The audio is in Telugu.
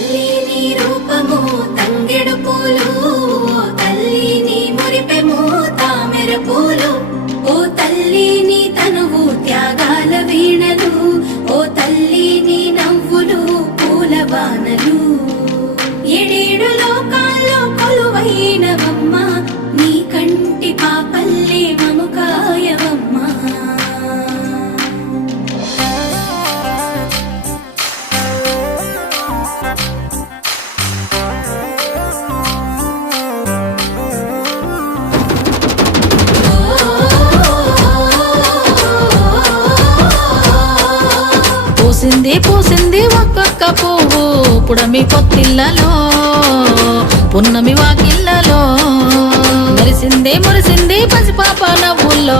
తల్లి నీ రూపము తంగెడు పూలు, ఓ తల్లి నీ మురిపెము తామెర పూలు, ఓ తల్లి నీ తనువు త్యాగాల వీణలు, ఓ తల్లి నీ నవ్వులు పూల బాణలు. ఏడేడు లోకాల్లో కొలువైనవమ్మ, నీ కంటి పాపల్లే మము కాయవమ్మా. పూసింది పూసింది ఒక్కొక్క పువ్వు పుడమి పొత్తిళ్ళలో, పున్నమి వాకిళ్ళలో, మురిసింది మురిసింది పసిపాప నవ్వుల్లో,